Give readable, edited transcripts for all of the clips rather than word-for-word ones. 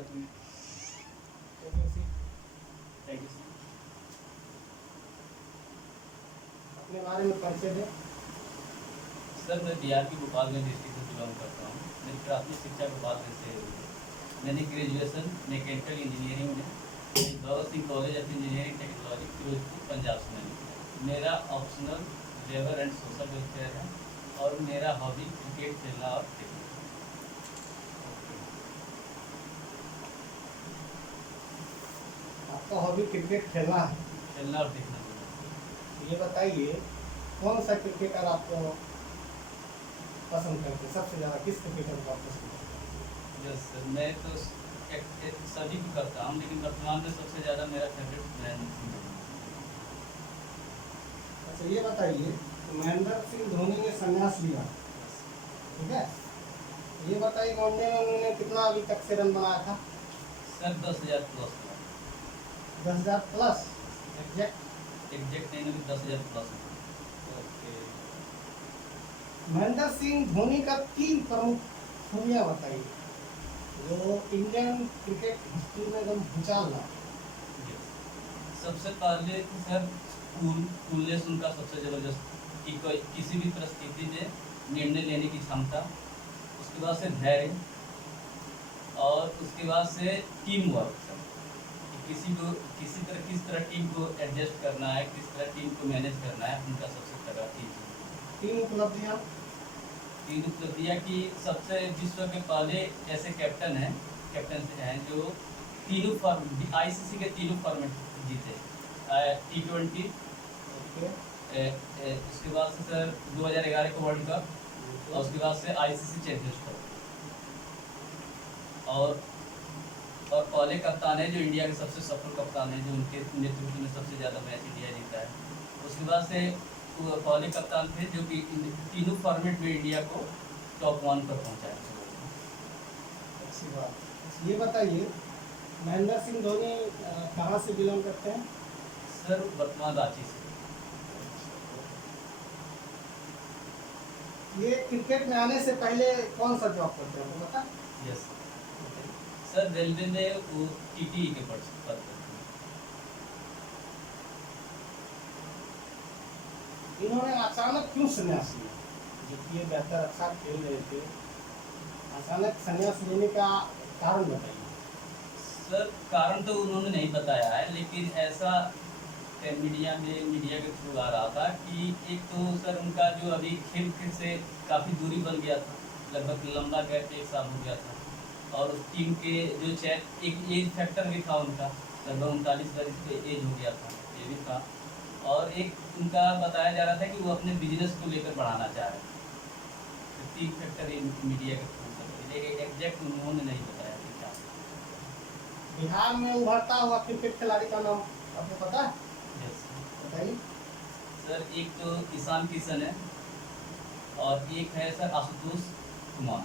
Thank you. अपने बारे में परिचय दें। सर मैं बिहार की गोपालगंज डिस्ट्रिक्ट से बिलोंग करता हूँ। मेरी प्राथमिक शिक्षा गोपालगंज से हुई है। मैंने ग्रेजुएशन मैकेनिकल इंजीनियरिंग में Bhagat Singh college of engineering technology Firozpur Punjab से मैंने किया। मेरा optional labour and social welfare है और मेरा हॉबी क्रिकेट खेलना और देखना। आपका हॉबी क्रिकेट खेलना है। खेलना और देखना। ये बताइए कौन सा क्रिकेटर आपको पसंद करते हैं, सबसे ज़्यादा किस क्रिकेटर को आप पसंद करते हैं? यस सर, मैं तो सभी को करता हूँ, लेकिन वर्तमान में सबसे ज़्यादा मेरा फेवरेट महेंद्र सिंह धोनी। अच्छा ये बताइए महेंद्र सिंह धोनी ने संन्यास लिया, ठीक है, ये बताइए वनडे में उन्होंने कितना अभी तक से रन बनाया था? Sir 10,000 plus. 10,000 प्लस एग्जैक्ट नहीं, लेकिन 10,000 प्लस। ओके। महेंद्र सिंह धोनी का 3 प्रमुख खूबियाँ बताइए जो इंडियन क्रिकेट हिस्ट्री में एकदम भूचाल ला। सबसे पहले तो सर कूलनेस उनका सबसे ज़बरदस्त, कि कोई किसी भी परिस्थिति में निर्णय लेने की क्षमता, उसके बाद से धैर्य, और उसके बाद से टीम वर्क। किस तरह टीम को एडजस्ट करना है, किस तरह टीम को मैनेज करना है, उनका सबसे बड़ा चीज़। 3 उपलब्धियाँ कि सबसे विश्व के पहले ऐसे कैप्टन हैं जो तीनों आईसीसी के तीनों फॉर्मेट जीते। T20, उसके बाद से सर 2011 का वर्ल्ड कप, और उसके बाद से आईसीसी चैंपियंस ट्रॉफी। और पहले कप्तान है जो इंडिया के सबसे सफल कप्तान है, जो उनके नेतृत्व में सबसे ज़्यादा मैच इंडिया जीता है। उसके बाद से वो पहले कप्तान थे जो कि तीनों फॉर्मेट में इंडिया को टॉप 1 पर पहुंचाया। अच्छी बात। ये बताइए महेंद्र सिंह धोनी कहाँ से बिलोंग करते हैं? सर वर्तमान रांची से। ये क्रिकेट में आने से पहले कौन सा जॉब करते हैं आपको पता? यस सर, रेलवे में वो टीटी के पद पर। इन्होंने अचानक क्यों संन्यास लिया, जबकि ये बेहतर अच्छा खेल रहे थे? अचानक संन्यास लेने का कारण बताइए। सर कारण तो उन्होंने नहीं बताया है, लेकिन ऐसा मीडिया के थ्रू आ रहा था कि एक तो सर उनका जो अभी खेल से काफ़ी दूरी बन गया था, लगभग लंबा गैप 1 साल हो गया था। और उस टीम के जो एक एज फैक्टर भी था उनका, लगभग 39 वर्ष पे एज हो गया था, ये भी था। और एक उनका बताया जा रहा था कि वो अपने बिजनेस को लेकर बढ़ाना चाह रहे थे। तो 3 फैक्टर मीडिया के थ्रू, लेकिन एग्जैक्ट उन्होंने नहीं बताया कि क्या। बिहार में उभरता हुआ क्रिकेट खिलाड़ी का नाम आपको पता है? यस बताइए। सर, एक तो ईशान किशन है, और एक है सर आशुतोष कुमार,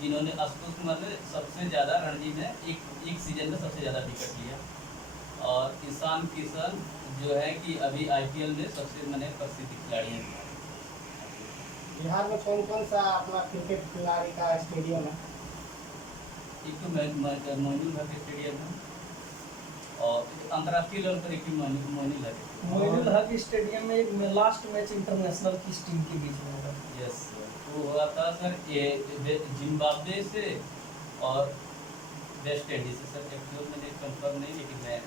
जिन्होंने आशुतोष कुमार ने सबसे ज़्यादा रणजी में एक सीजन में सबसे ज़्यादा विकेट लिया। और ईशान किशन जो है कि अभी आईपीएल में सबसे प्रसिद्ध खिलाड़ी हैं। बिहार में कौन कौन सा अपना क्रिकेट खिलाड़ी का स्टेडियम है? एक तो मोइनुल हक स्टेडियम है, और अंतर्राष्ट्रीय लेवल पर एक मोइनुल हक स्टेडियम में एक लास्ट मैच इंटरनेशनल किस टीम के बीच में होगा? यस, वो हुआ था सर जिम्बाब्वे से और वेस्ट इंडीज से। सर एक्चुअल मैंने कंफर्म नहीं, लेकिन मैं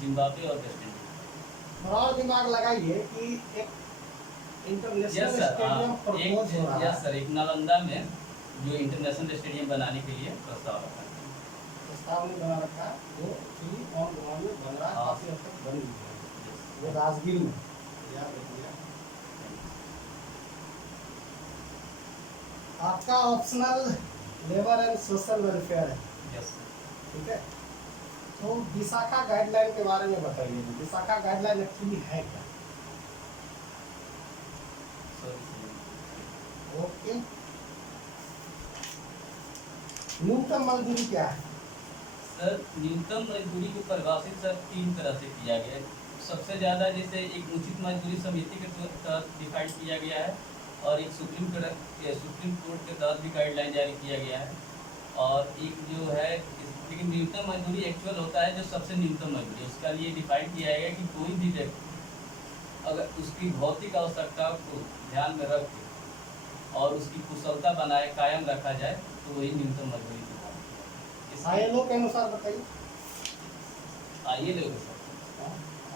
जिम्बाब्वे और वेस्ट इंडीज। और दिमाग लगाइए कि एक इंटरनेशनल स्टेडियम प्रपोज हो रहा है। यस सर, एक नालंदा में जो इंटरनेशनल स्टेडियम बनाने के लिए प्रस्ताव रखा है। प्रस्ताव नहीं बना रखा, वो एक्चुअली ऑन ग्राउंड में बन रहा है, काफी हद तक बन गया है। वो राजगीर में, याद रखिएगा। आपका optional labour and social welfare है, यस ठीक है। तो विशाखा गाइडलाइन के बारे में बताइए। विशाखा गाइडलाइन एक्चुअली है क्या? सर। ओके। न्यूनतम मजदूरी क्या है? सर न्यूनतम मजदूरी को परिभाषित सर 3 तरह से किया गया है। सबसे ज़्यादा जैसे एक उचित मजदूरी समिति के तहत डिफाइन किया गया है, और एक सुप्रीम कोर्ट के तहत भी गाइडलाइन जारी किया गया है। और एक जो है लेकिन न्यूनतम मजदूरी एक्चुअल होता है जो सबसे न्यूनतम मजदूरी, उसका लिए डिफाइन किया गया कि कोई भी व्यक्ति अगर उसकी भौतिक आवश्यकता को ध्यान में रख के और उसकी कुशलता बनाए कायम रखा जाए तो वही न्यूनतम मजदूरी की बात है। इसलिए आईएलओ के अनुसार बताइए, आइए लोग सर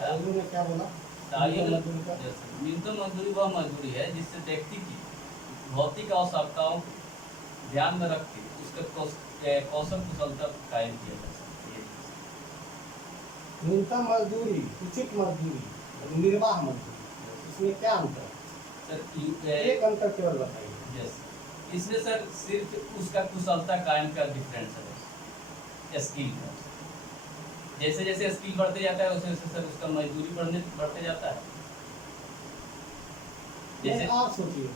आईएलओ ने क्या बोला? आइए मजदूरी का न्यूनतम मजदूरी वह मजदूरी है जिससे व्यक्ति की भौतिक आवश्यकताओं को ध्यान में रख के उसके कौशल कुशलता कायम किया जा सकती है। न्यूनतम मजदूरी, उचित मजदूरी और निर्वाह मजदूरी, इसमें क्या अंतर है? सर एक अंतर केवल बताइए। यस, इसमें सर सिर्फ उसका कुशलता कायम का डिफरेंस है स्किल का। जैसे जैसे स्किल बढ़ते जाता है वैसे वैसे सर उसका मजदूरी बढ़ते जाता है। जैसे नहीं, आप सोचिए,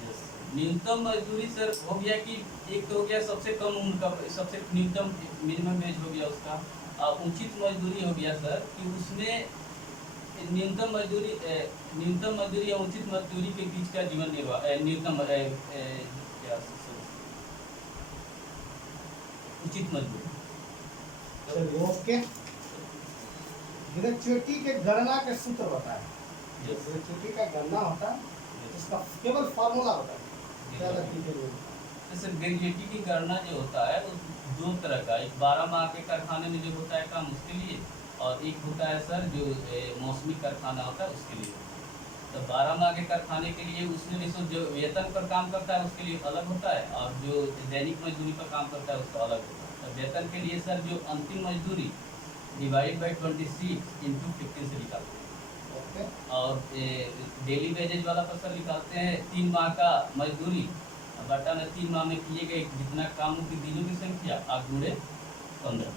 यस, न्यूनतम मजदूरी सर हो गया कि एक तो हो गया सबसे कम उम्र का, सबसे न्यूनतम मिनिमम वेज हो गया उसका। उचित मजदूरी हो गया सर कि उसमें न्यूनतम मजदूरी या उचित मजदूरी के बीच का जीवन निर्वाह न्यूनतम क्या उचित मजदूरी। चलिए ओके। ग्रेच्युटी के गणना के सूत्र बताएं। यस, ग्रेच्युटी का गणना होता है, इसका केवल फार्मूला बताएं। ज़्यादा डिटेल में। जैसे ग्रेजुएटी की गणना जो होता है वो दो तरह का, एक 12 माह के कारखाने में जो होता है काम उसके लिए, और एक होता है सर जो मौसमी कारखाना होता है उसके लिए। तो 12 माह के कारखाने के लिए उसमें भी जो वेतन पर काम करता है उसके लिए अलग होता है, और जो दैनिक मजदूरी पर काम करता है उसका अलग होता है। तो वेतन के लिए सर जो अंतिम मजदूरी डिवाइड बाई 26 इंटू 15 से निकालते हैं, ओके, और डेली वेजेज वाला पर सर निकालते हैं 3 माह का मजदूरी बटा में 3 माह में किए गए जितना कामों की दिनों की संख्या आप जुड़े 15।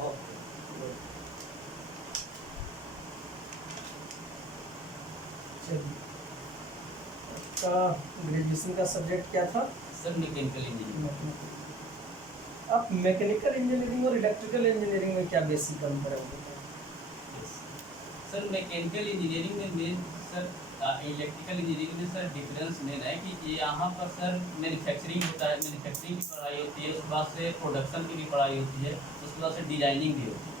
ओके। चलिए, आपका ग्रेजुएशन का सब्जेक्ट क्या था? Sir mechanical engineering. आप मैकेनिकल इंजीनियरिंग और इलेक्ट्रिकल इंजीनियरिंग में क्या बेसिक अंतर है? सर मैकेनिकल इंजीनियरिंग में मेन सर इलेक्ट्रिकल इंजीनियरिंग में सर डिफरेंस मेन है कि यहाँ पर सर मैन्युफैक्चरिंग होता है, मैन्युफैक्चरिंग की पढ़ाई होती है, उसके बाद से प्रोडक्शन की भी पढ़ाई होती है, उसके बाद से डिजाइनिंग भी होती है।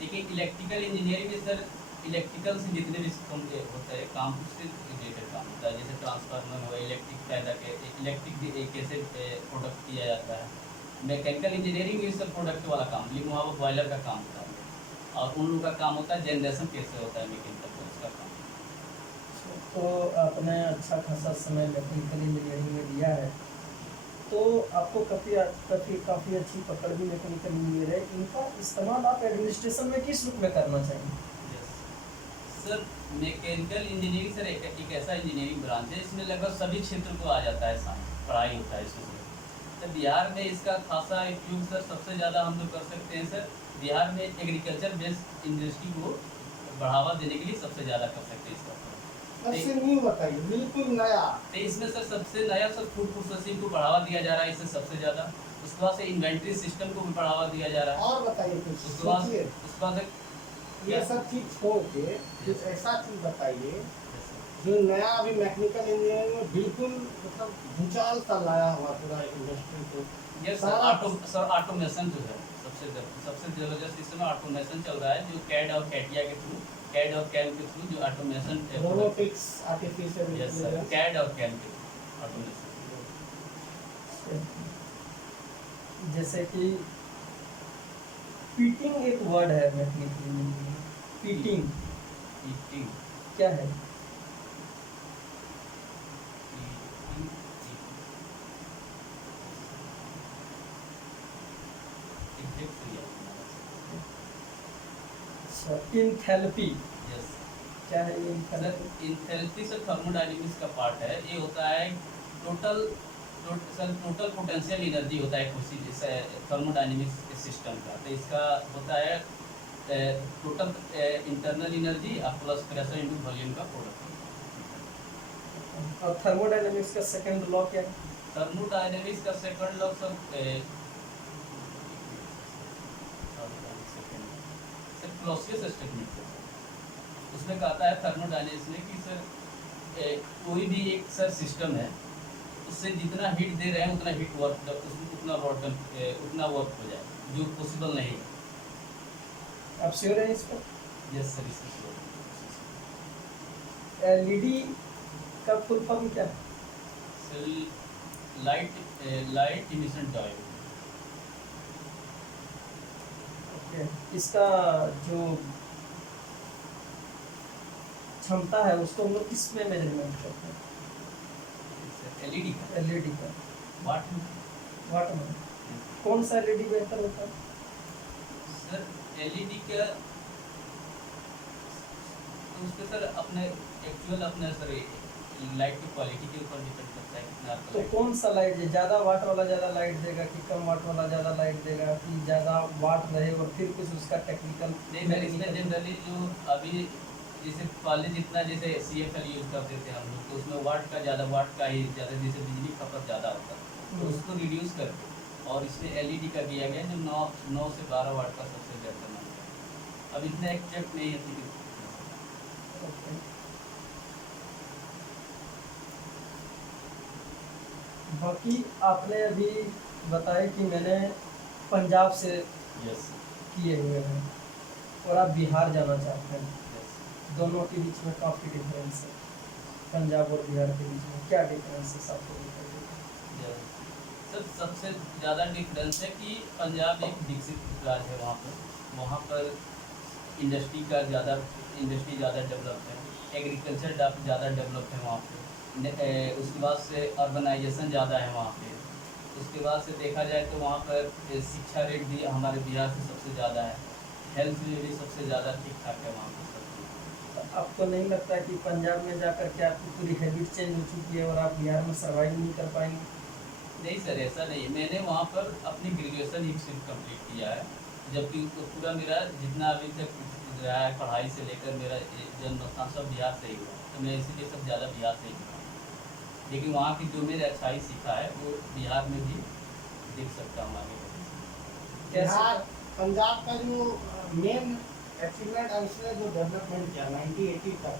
लेकिन इलेक्ट्रिकल इंजीनियरिंग में सर इलेक्ट्रिकल से जितने भी होते हैं काम उससे रिलेटेड काम होता है, जैसे ट्रांसफार्मर हुआ, इलेक्ट्रिक पैदा के इलेक्ट्रिक कैसे प्रोडक्ट किया जाता है। मैकेनिकल इंजीनियरिंग में सब प्रोडक्ट वाला काम, लेकिन वहाँ पर बॉयलर का काम होता है, और उन लोगों का काम होता है जनरेशन कैसे होता है मैकेनिकल का, उसका काम। तो आपने अच्छा खासा समय मैकेनिकल इंजीनियरिंग में दिया है, तो आपको काफ़ी अच्छी पकड़ भी मैकेनिकल इंजीनियर है। इनका इस्तेमाल आप एडमिनिस्ट्रेशन में किस रूप में करना चाहिए? सर मैकेनिकल इंजीनियरिंग सर एक ऐसा इंजीनियरिंग ब्रांच है इसमें लगभग सभी क्षेत्र को आ जाता है, साइंस पढ़ाई होता है इसमें। तो बिहार में इसका खासा उपयोग सर सबसे ज़्यादा हम लोग कर सकते हैं सर, बिहार में एग्रीकल्चर बेस्ड इंडस्ट्री को बढ़ावा देने के लिए सबसे ज़्यादा कर सकते हैं इसका। सबसे न्यू बताइए, बिल्कुल नया। तो इसमें सर सबसे नया सर फूड प्रोसेसिंग को बढ़ावा दिया जा रहा है इससे सबसे ज़्यादा। उसके बाद से इन्वेंट्री सिस्टम को भी बढ़ावा दिया जा रहा है। और बताइए कुछ, उसके बाद सोचिए। उसके बाद ये सब चीज छोड़ के कुछ ऐसा चीज बताइए जो नया अभी मैकेनिकल इंजीनियरिंग में बिल्कुल मतलब भूचाल सा लाया हुआ पूरा इंडस्ट्री को। ये सर ऑटोमेशन जो है सबसे ज़बरदस्त इसमें ऑटोमेशन चल रहा है, जो कैड और कैटिया के थ्रू, कैड और कैम के थ्रू जो automation, robotics, artificial yes sir, intelligence. CAD और कैम के थ्रू ऑटोमेशन। जैसे कि पीटिंग एक वर्ड है मैकेनिकल इंजीनियरिंग में। पीटिंग ईटिंग क्या है? अच्छा, इंथैल्पी यस क्या है ये? सर, इंथैल्पी से थर्मोडायनेमिक्स का पार्ट है। ये होता है टोटल पोटेंशियल एनर्जी होता है किसी थर्मोडायनेमिक्स सिस्टम का। तो इसका होता है total internal energy plus pressure into volume का प्रोडक्ट। और थर्मोडायनेमिक्स का सेकंड लॉ क्या है? थर्मोडायनेमिक्स का second law sir Clausius statement है। उसमें कहता है थर्मोडायनेमिक्स में कि सर कोई भी एक सर सिस्टम है, उस उससे जितना हीट दे रहे हैं उतना हीट वर्क उतना वर्क हो जाए, जो पॉसिबल नहीं है। आप श्योर हैं इस पर? यस सर, इसकी एलईडी का फुल फॉर्म क्या है? Light emission diode. ओके, इसका जो क्षमता है उसको हम लोग किस में मेजरमेंट करते हैं? एलईडी का एलईडी का वाट में। वाट में। कौन सा एलईडी बेहतर होता है? सर एलईडी का तो उसके सर अपने एक्चुअल अपने सर लाइट की क्वालिटी के ऊपर डिपेंड करता है कितना आपका तो light- कौन सा लाइट है, ज़्यादा वाट वाला ज़्यादा लाइट देगा कि कम वाट वाला ज़्यादा लाइट देगा, कि ज़्यादा वाट रहे और फिर कुछ उसका टेक्निकल? नहीं सर, इसमें जनरली जो अभी जैसे पहले जितना जैसे CFL यूज़ करते थे हम लोग, तो उसमें वाट का ही ज़्यादा, जैसे बिजली खपत ज़्यादा होता है तो उसको रिड्यूस करके और इसमें एलईडी का दिया गया जो 9 से 12 वाट का सबसे बेहतर मानता है। अब इतना एक्जैक्ट नहीं है कि ओके। बाकी आपने अभी बताया कि मैंने पंजाब से यस किए हुए हैं और आप बिहार जाना चाहते हैं, यस। दोनों के बीच में काफ़ी डिफरेंस है। पंजाब और बिहार के बीच में क्या डिफरेंस है आपको बताइए? सर सबसे ज़्यादा डिफरेंस है कि पंजाब एक विकसित राज्य है, वहाँ पर इंडस्ट्री ज़्यादा डेवलप है, एग्रीकल्चर ज़्यादा डेवलप है वहाँ पे। उसके बाद से अर्बनाइजेशन ज़्यादा है वहाँ पे। उसके बाद से देखा जाए तो वहाँ पर शिक्षा रेट भी हमारे बिहार से सबसे ज़्यादा है, हेल्थ में भी सबसे ज़्यादा ठीक ठाक है वहाँ पर सब। आपको नहीं लगता कि पंजाब में जाकर के आपकी पूरी हैबिट चेंज हो चुकी है और आप बिहार में सर्वाइव नहीं कर पाएंगे? नहीं सर, ऐसा नहीं। मैंने वहाँ पर अपनी ग्रेजुएशन ही सिर्फ कंप्लीट किया है, जबकि तो पूरा मेरा जितना अभी तक रहा है पढ़ाई से लेकर मेरा जन्म स्थान सब बिहार से ही हुआ, तो मैं इसीलिए सब ज़्यादा बिहार से ही हूँ। लेकिन वहाँ की जो मैंने अच्छाई सीखा है वो बिहार में भी देख सकता हूँ आगे। बिहार पंजाब का जो मेन अचीवमेंट है उसने जो डेवलपमेंट किया 1980 तक,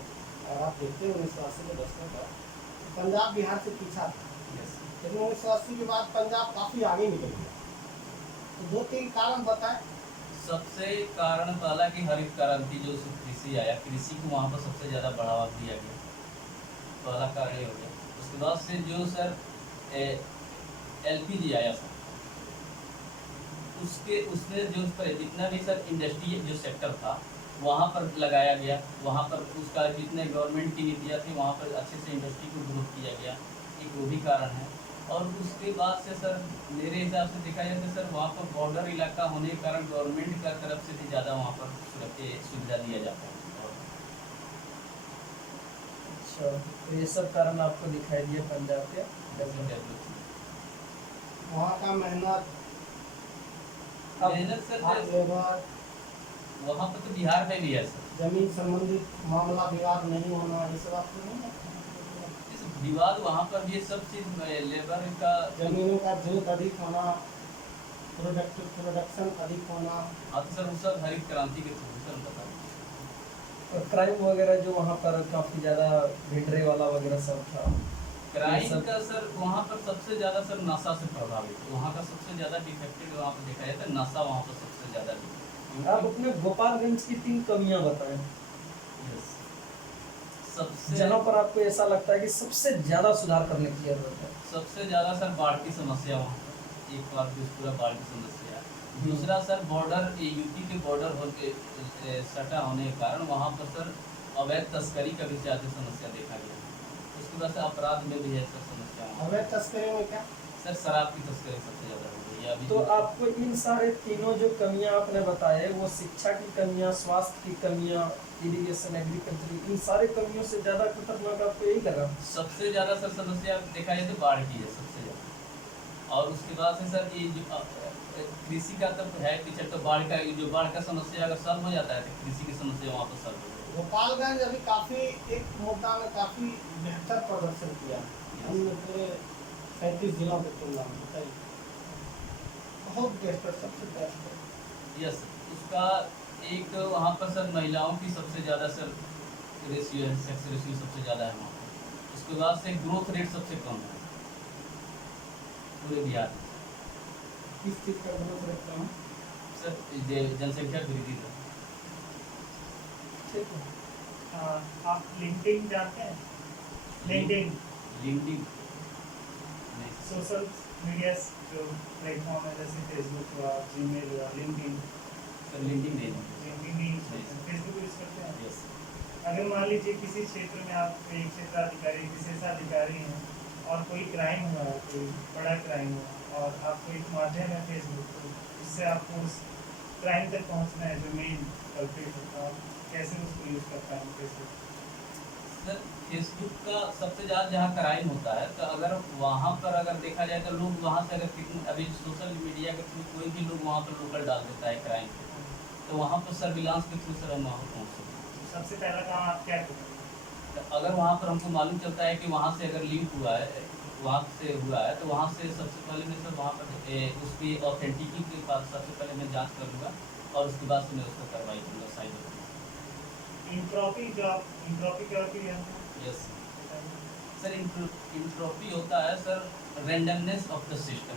और आप देखते हैं 1980 के दशकों तक पंजाब बिहार से पीछा था, यस। लेकिन 1980 के बाद पंजाब काफ़ी आगे निकल गया। तो 2-3 कारण बताएं। सबसे कारण पहला कि हरित क्रांति जो कृषि आया, कृषि को वहाँ पर सबसे ज़्यादा बढ़ावा दिया गया, पहला कारण ये हो गया। उसके बाद से जो सर LPG आया सर, उसने जो पर जितना भी सर इंडस्ट्री जो सेक्टर था वहाँ पर लगाया गया, वहाँ पर उसका जितने गवर्नमेंट की नीतियाँ थी वहाँ पर अच्छे से इंडस्ट्री को ग्रोथ किया गया, एक वो भी कारण है। और उसके बाद से सर मेरे हिसाब से देखा जाए तो सर वहाँ पर बॉर्डर इलाका होने के कारण गवर्नमेंट का तरफ से भी ज़्यादा वहाँ पर सुविधा दिया जाता है। अच्छा, तो ये सब कारण आपको दिखाई दिए पंजाब के डेवलपमेंट वहाँ का मेहनत, सर हार्ड लेबर, वहाँ पर तो बिहार में भी है सर। जमीन संबंधित मामला विवाद नहीं होना, ये सब आपको नहीं लगता? इस विवाद वहाँ पर भी सब चीज़ लेबर का जमीनों का जोत अधिक होना, प्रोडक्शन अधिक होना। हाँ तो सर वो सब हरित क्रांति के थ्रू सर बता। और क्राइम वगैरह जो वहाँ पर काफ़ी ज़्यादा भिंडरे वाला वगैरह सब था, क्राइम का सर वहाँ पर सबसे ज़्यादा सर नशा से प्रभावित है, वहाँ का सबसे ज़्यादा डिफेक्टेड वहाँ पर देखा जाए तो नशा वहाँ पर सबसे ज़्यादा आप अपने गोपालगंज की 3 कमियां बताएं सबसे जहाँ पर आपको ऐसा लगता है कि सबसे ज़्यादा सुधार करने की जरूरत है। सबसे ज़्यादा सर बाढ़ की समस्या वहाँ पर, एक बार पूरा बाढ़ की समस्या। दूसरा सर बॉर्डर यूपी के बॉर्डर होते सटा होने के कारण वहाँ पर सर अवैध तस्करी का भी ज़्यादा समस्या देखा गया। उसके बाद से अपराध में भी है सर समस्या। अवैध तस्करी में क्या? सर शराब की तस्करी सबसे ज़्यादा हो गई है अभी। तो आपको इन सारे तीनों जो कमियां आपने बताए, वो शिक्षा की कमियां, स्वास्थ्य की कमियां, इरिगेशन, एग्रीकल्चर, इन सारे कमियों से ज़्यादा खतरनाक आपको यही लगा? सबसे ज़्यादा सर समस्या देखा जाए तो बाढ़ की है सबसे ज़्यादा। और उसके बाद से सर ये जो कृषि का तो है पीछे, तो बाढ़ का समस्या अगर सॉल्व हो जाता है तो कृषि की समस्या वहाँ पर सॉल्व हो जाएगी। गोपालगंज अभी काफ़ी एक मुद्दा में काफ़ी बेहतर प्रदर्शन किया हमने पूरे 37 जिलों की तुलना में। बताइए, बहुत बेस्ट है, सबसे बेस्ट है। यस, उसका एक वहाँ पर सर महिलाओं की सबसे ज़्यादा सर रेशियो है, सेक्स रेशियो सबसे ज़्यादा है वहाँ पर। उसके बाद से ग्रोथ रेट सबसे कम है, पूरे बिहार में। किस चीज़ का जरूरत रखता हूँ? सर जनसंख्या वृद्धि दर। ठीक है। आप लिंक्डइन जानते हैं? लिंक्डइन लिंक्डइन सोशल मीडिया जो प्लेटफॉर्म है, जैसे फेसबुक हुआ, जीमेल हुआ, लिंक्डइन। सर लिंक्डइन नहीं जानते। लिंक्डइन नहीं, फेसबुक यूज करते हैं। यस अगर मान लीजिए किसी क्षेत्र में आप एक क्षेत्राधिकारी विशेषाधिकारी हैं और कोई क्राइम हुआ है, कोई बड़ा क्राइम हुआ, और आपको एक माध्यम है फेसबुक, तो इससे आपको उस क्राइम तक पहुंचना है जो मेन कल्प्रिट होता है, कैसे उसको यूज़ करता है फेसबुक? सर फेसबुक का सबसे ज़्यादा जहाँ क्राइम होता है, तो अगर वहाँ पर अगर देखा जाए तो लोग वहाँ से अगर कितने अभी सोशल मीडिया के थ्रू कोई भी लोग वहाँ पर लोकल डाल देता है क्राइम, तो वहाँ पर सर्विलांस के थ्रू सर हम वहाँ पर पहुँच सकते हैं। सबसे पहला काम आप क्या करेंगे? तो अगर वहाँ पर हमको मालूम चलता है कि वहाँ से अगर लिंक हुआ है, वहाँ से हुआ है, तो वहाँ से सबसे पहले मैं सर वहाँ पर उसकी ऑथेंटिटी के पास सबसे पहले मैं जांच करूँगा और उसके बाद से मैं उसको कार्रवाई करूँगा साइबर। इंट्रोपी, जो आप इंट्रोपी जानते हैं? यस सर इंट्रोपी होता है sir randomness of the system.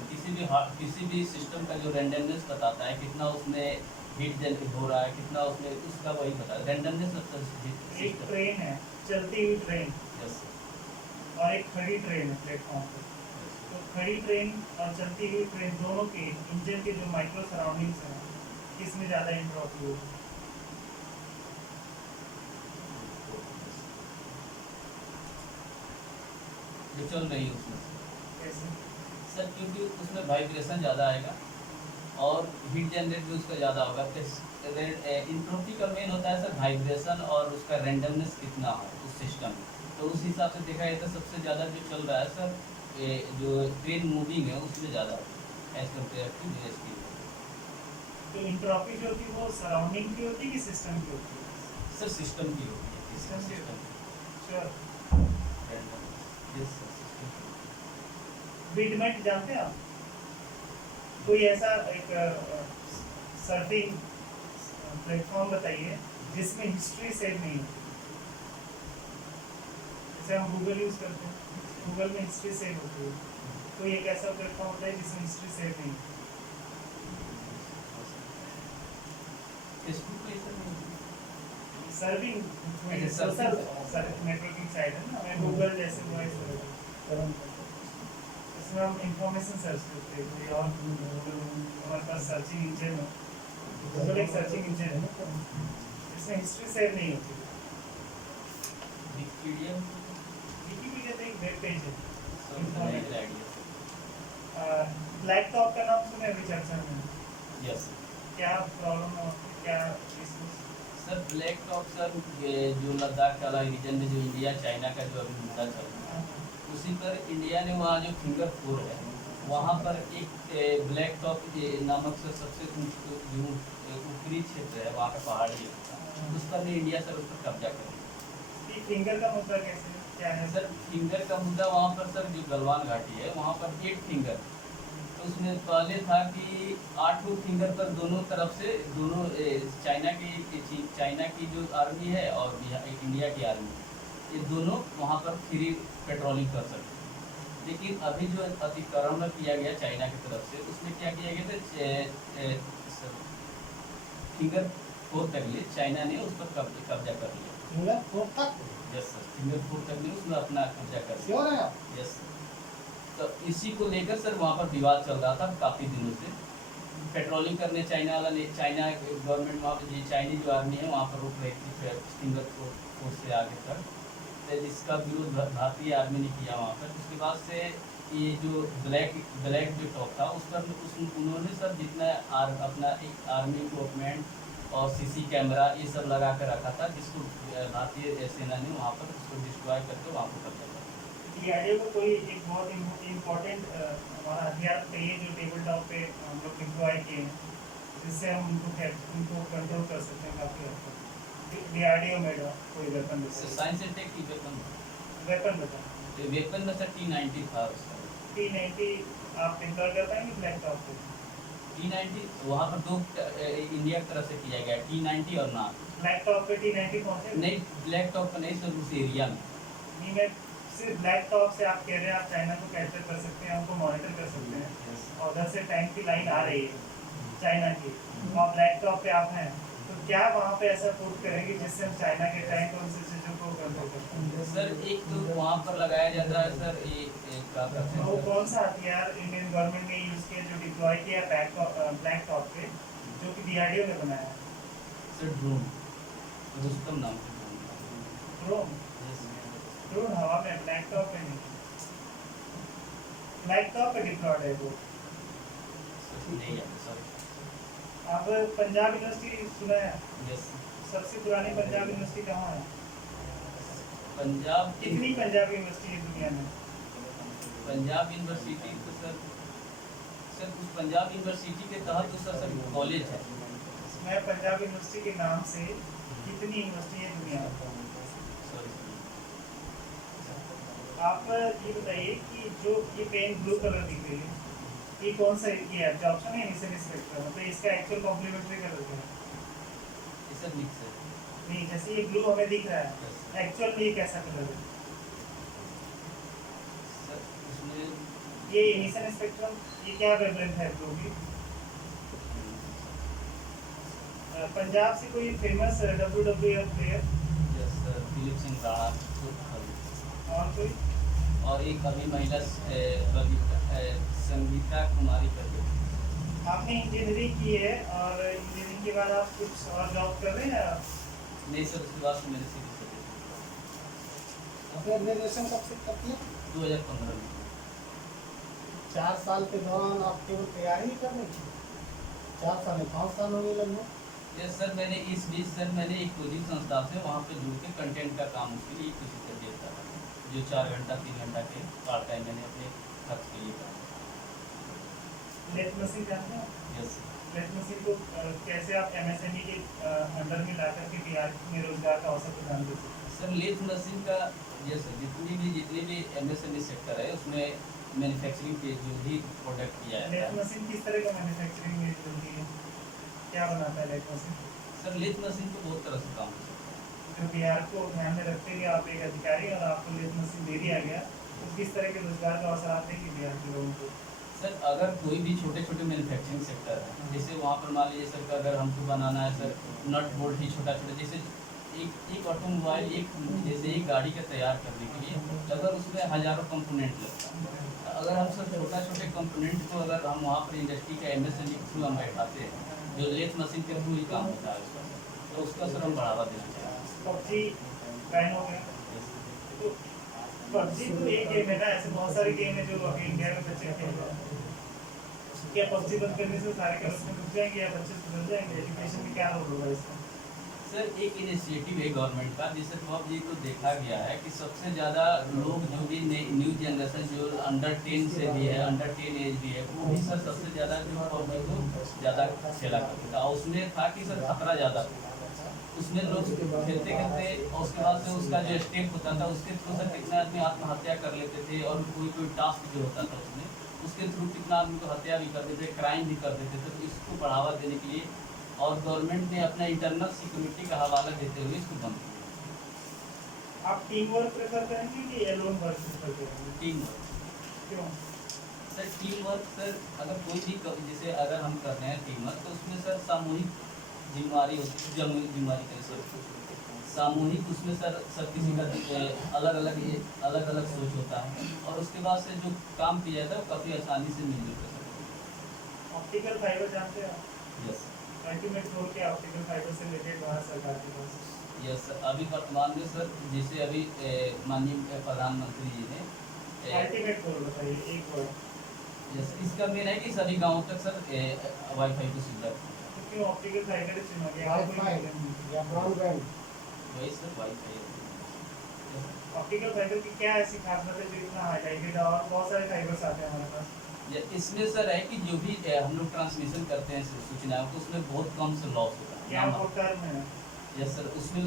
किसी भी सिस्टम का जो रेंडमनेस बताता है, कितना उसमें हीट जनरेट हो रहा है, कितना उसमें, उसका वही बताता है रेंडमनेस ऑफ द एक सिस्टम। ट्रेन है, चलती हुई ट्रेन, यस और एक खड़ी ट्रेन है प्लेटफॉर्म पे। तो खड़ी ट्रेन और चलती हुई ट्रेन दोनों के इंजन के जो माइक्रो सराउंडिंग्स हैं, किसमें ज़्यादा इंट्रोपी होगी? जो चल रही है उसमें कैसे? सर, क्योंकि उसमें वाइब्रेशन ज़्यादा आएगा और हीट जनरेट भी उसका ज़्यादा होगा। इंट्रोपी का मेन होता है सर वाइब्रेशन और उसका रेंडमनेस कितना हो उस सिस्टम में। तो उस हिसाब से देखा जाए तो सबसे ज़्यादा जो चल रहा है सर, जो ट्रेन मूविंग है उसमें ज़्यादा एज कम्पेयर टू जीएसटी। तो इंट्रोपी जो होती है वो सराउंडिंग की होती है कि सिस्टम की होती है? सर सिस्टम की होती है। सिस्टम की system sure. Yes sir system की। बिटमेट जानते हैं आप? कोई ऐसा एक सर्फिंग प्लेटफॉर्म बताइए जिसमें हिस्ट्री सेव नहीं होती। जैसे हम गूगल यूज़ करते हैं, गूगल में हिस्ट्री सेव होती है, कोई एक ऐसा प्लेटफॉर्म होता है जिसमें हिस्ट्री सेव नहीं होती। फेसबुक पे सर नहीं। सर्विंग अच्छा, सोशल नेटवर्किंग साइट है ना, हमें गूगल जैसे वॉइस इसमें हम इंफॉर्मेशन सर्च करते हैं, कोई और हमारे पास सर्चिंग इंजन हो, गूगल एक सर्चिंग इंजन है, इसमें हिस्ट्री सेव नहीं होती। विकिपीडिया विकिपीडिया तो एक वेब पेज है। आइडिया। ब्लैक टॉप का नाम सुने अभी चर्चा में? यस क्या प्रॉब्लम है, क्या issue? Sir black top sir, जो लद्दाख वाला रीजन में जो इंडिया चाइना का जो अभी मुद्दा चल रहा है, उसी पर इंडिया ने वहाँ जो फिंगर 4 है वहाँ पर एक ब्लैक टॉप नामक से सबसे जो ऊपरी क्षेत्र है वहाँ का पहाड़ी है, उस पर भी इंडिया सर उस पर कब्जा करेगा। ये फिंगर का मुद्दा कैसे, क्या है? सर फिंगर का मुद्दा वहाँ पर सर जो गलवान घाटी है वहाँ पर 8 फिंगर, तो उसमें पहले था कि 8 फिंगर पर दोनों तरफ से दोनों चाइना की जो आर्मी है और इंडिया की आर्मी, ये दोनों वहाँ पर फ्री पेट्रोलिंग कर सकते हैं। लेकिन अभी जो अतिक्रमण किया गया चाइना की तरफ से, उसमें क्या किया गया था, फिंगर 4 तक लिए चाइना ने उस पर कब्जा कर लिया। फिंगर 4 तक? यस सर, फिंगर 4 तक लिए उसमें अपना कब्जा कर लिया। श्योर है आप? यस तो इसी को लेकर सर वहाँ पर विवाद चल रहा था काफ़ी दिनों से। पेट्रोलिंग करने चाइना वाला ने, चाइना गवर्नमेंट वहाँ पर चाइनीज जो आर्मी है वहाँ पर रुक रही थी फिंगर 4 से आगे तक, तो जिसका विरोध भारतीय आर्मी ने किया वहाँ पर। उसके बाद से ये जो ब्लैक जो टॉप था उस पर उन्होंने सर जितना अपना एक आर्मी इक्विपमेंट और सीसी कैमरा ये सब लगा कर रखा था, जिसको भारतीय सेना ने वहाँ पर उसको डिस्ट्रॉय करके वहाँ पर कब्जा कर लिया। डीआरडीओ को कोई एक बहुत इम्पोर्टेंट हमारा हथियार चाहिए जो टेबल टॉप पे हम लोग डिप्लॉय किए हैं, जिससे हम उनको कंट्रोल कर सकते हैं काफ़ी हद तक। डीआरडीओ में कोई वेपन साइंस एंड टेक की वेपन बताएं। वेपन में सर T90 था उसका। T90 आप इंस्टॉल कर पाएंगे ब्लैक टॉप पे? T90 वहाँ पर 2 इंडिया की तरफ से किया गया, T90 और नाक। ब्लैक टॉप पे T90 पहुँचे नहीं ब्लैक टॉप का नहीं सर, उस एरिया में। नहीं, मैं सिर्फ ब्लैक टॉप से आप कह रहे हैं आप चाइना को कैप्चर कर सकते हैं, उनको मॉनिटर कर सकते हैं, Yes. और उधर से टैंक की लाइन आ रही है चाइना की, और ब्लैक टॉप पे आप हैं, तो क्या वहाँ पे ऐसा पुट करेंगे जिससे हम चाइना के टैंक और उनसे चीज़ों को कंट्रोल कर सकते सर एक तो वहाँ पर लगाया जाता है सर एक क्या कहते हैं? हैं वो सर? कौन सा हथियार इंडियन गवर्नमेंट ने यूज़ किया जो डिप्लॉय किया ब्लैक टॉप पे, जो कि DRDO ने बनाया? सर ड्रोन, रुस्तम नाम से ड्रोन था। ड्रोन? Yes. ड्रोन हवा में, ब्लैक टॉप पे नहीं, ब्लैक टॉप पे डिप्लॉयड है वो। सर नहीं आता सर। आप पंजाब यूनिवर्सिटी सुना है? यस। सबसे पुरानी पंजाब यूनिवर्सिटी कहाँ है? पंजाब कितनी पंजाब यूनिवर्सिटी है दुनिया में? पंजाब यूनिवर्सिटी तो सर उस पंजाब यूनिवर्सिटी के तहत तो सर कॉलेज है। मैं पंजाब यूनिवर्सिटी के नाम से कितनी यूनिवर्सिटी है दुनिया में? सॉरी। आप ये बताइए कि जो ये पेन ब्लू कलर दिख रही है, ये कौन सा ये एब्जॉर्प्शन है इनिशियल स्पेक्ट्रम, तो इसका एक्चुअल कॉम्प्लीमेंट्री कलर क्या है? ये सब मिक्स है। नहीं, जैसे ये ब्लू हमें दिख रहा है, Yes. एक्चुअल में ये कैसा कलर है? सर उसमें ये इनिशियल स्पेक्ट्रम, ये क्या वेवलेंथ है ब्लू की? पंजाब से कोई famous WWF player yes sir Dilip Singh Rana और कोई? और एक अभी महिला संगीता कुमारी करके। आपने इंजीनियरिंग की है और इंजीनियरिंग के बाद आप कुछ और जॉब कर रहे हैं? नहीं सर उसके बाद से मैंने सीधी से अपने ग्रेजुएशन कब से कर दिया? 2015 में। 4 साल के दौरान आप केवल तैयारी ही करनी थी? 4 साल में 5 साल हो गए लगभग। यस सर मैंने इस बीच सर मैंने एक कोचिंग संस्था से वहाँ पे जुड़ के कंटेंट का काम उसके लिए किसी से देता था, जो 4 घंटा 3 घंटा के पार्ट टाइम मैंने अपने खर्च के लिए काम लेथ मशीन जानते हैं? किया। यस लेथ मशीन को कैसे आप MSME के अंडर में ला करके बिहार में रोजगार का अवसर प्रदान कर सकते हैं? सर लेथ मशीन का यस सर जितने भी MSME सेक्टर है उसमें मैन्युफैक्चरिंग के जो भी प्रोडक्ट किया जाता लेथ है। मशीन किस तरह का मैन्युफैक्चरिंग में होती है? क्या बनाता है lathe machine? Sir lathe machine तो बहुत तरह से काम हो सकता है। जो बिहार को ध्यान में रखते हुए आप एक अधिकारी और आपको लेथ मशीन दे दिया गया, तो किस तरह के रोजगार का अवसर आप देंगे बिहार के लोगों को? सर अगर कोई भी छोटे छोटे मैन्युफैक्चरिंग सेक्टर है, जैसे वहाँ पर मान लीजिए सर अगर हमको बनाना है सर नट बोल्ट ही छोटा छोटा, जैसे एक ऑटोमोबाइल जैसे एक गाड़ी का तैयार करने के लिए अगर उसमें हज़ारों कंपोनेंट लगता है, अगर हम सर छोटा छोटे कंपोनेंट को अगर हम वहाँ पर इंडस्ट्री का MSME के थ्रू हम बैठाते हैं, जो लेथ मशीन के थ्रू ही काम होता है उसका, तो उसका सर हम बढ़ावा देना चाहिए। PUBG बैन हो गया, तो PUBG तो एक गेम है ना, ऐसे बहुत सारे गेम है जो अभी इंडिया में बच्चे खेल रहे हैं। क्या PUBG बंद करने से सारे के उसमें रुक जाएंगे या बच्चे सुधर जाएंगे? एजुकेशन में क्या रोल होगा इसका? सर एक इनिशिएटिव है गवर्नमेंट का, जिससे PUBG को देखा गया है कि सबसे ज़्यादा लोग जो भी न्यू जनरेशन जो अंडर 10 से भी है, अंडर 10 एज भी है, वो भी सर सबसे ज़्यादा जो PUBG को ज़्यादा खेला करते था। और उसमें था कि सर खतरा ज़्यादा था, उसमें लोग खेलते खेलते और उसके बाद से उसका जो स्टेप होता था उसके थ्रू सर कितने आदमी आत्महत्या कर लेते थे, और कोई टास्क जो होता था उसमें उसके थ्रू कितना आदमी को हत्या भी कर देते थे, क्राइम भी कर देते थे। तो इसको बढ़ावा देने के लिए और गवर्नमेंट ने अपना इंटरनल सिक्योरिटी का हवाला देते हुए इसको बंद किया। आप टीम वर्क प्रेफर करेंगे कि एलोन वर्क प्रेफर करेंगे? Team work. क्यों? सर टीम वर्क सर अगर कोई भी जैसे अगर हम कर रहे हैं टीम वर्क, तो उसमें सर सामूहिक जिम्मेवारी होती है, जिम्मेवारी कैसे सामूहिक, उसमें सर किसी का अलग अलग सोच होता है, और उसके बाद से जो काम किया जाता है वो काफ़ी आसानी से मिलजुल कर सकते हैं। ऑप्टिकल फाइबर जानते हैं? यस अल्टीमेट गोल क्या ऑप्टिकल फाइबर से रिलेटेड भारत सरकार के पास? यस सर अभी वर्तमान में सर जैसे अभी माननीय प्रधानमंत्री जी ने अल्टीमेट गोल बताइए एक वर्ड। यस इसका मेन है कि सभी गाँव तक सर वाईफाई की सुविधा, तो क्यों ऑप्टिकल फाइबर चुना गया? और कोई वाईफाई reason नहीं? या ब्रॉडबैंड। वही सर वाईफाई। ऑप्टिकल फाइबर की क्या ऐसी खासियत है जो इतना हाईलाइटेड है और बहुत सारे फाइबर्स आते हैं हमारे पास? इसमें सर है कि जो भी हम लोग ट्रांसमिशन करते हैं सूचनाओं को, उसमें बहुत कम से लॉस होता क्या है। वो टर्म है? यस सर उसमें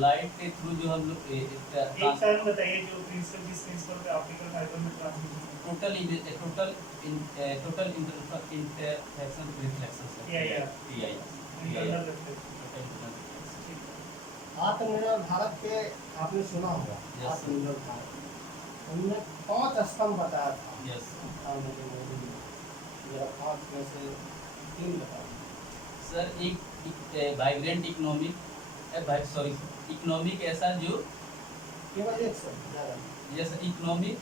लाइट के थ्रू जो हम लोग एक टर्म बताइए जो प्रिंसिपल जिस प्रिंसिपल पे ऑप्टिकल फाइबर में transmission total intersection reflection sir TIR। Internal reflection. आत्मनिर्भर भारत के आपने सुना होगा। Yes, sir. आत्मनिर्भर भारत हमने 5 स्तंभ बताया था यस प्रधानमंत्री मोदी जी ने। जरा 5 में से 3 बता दीजिए। सर, एक वाइब्रेंट इकोनॉमिक, सॉरी, इकोनॉमिक ऐसा जो, केवल एक शब्द ज़्यादा नहीं। यस, इकोनॉमिक,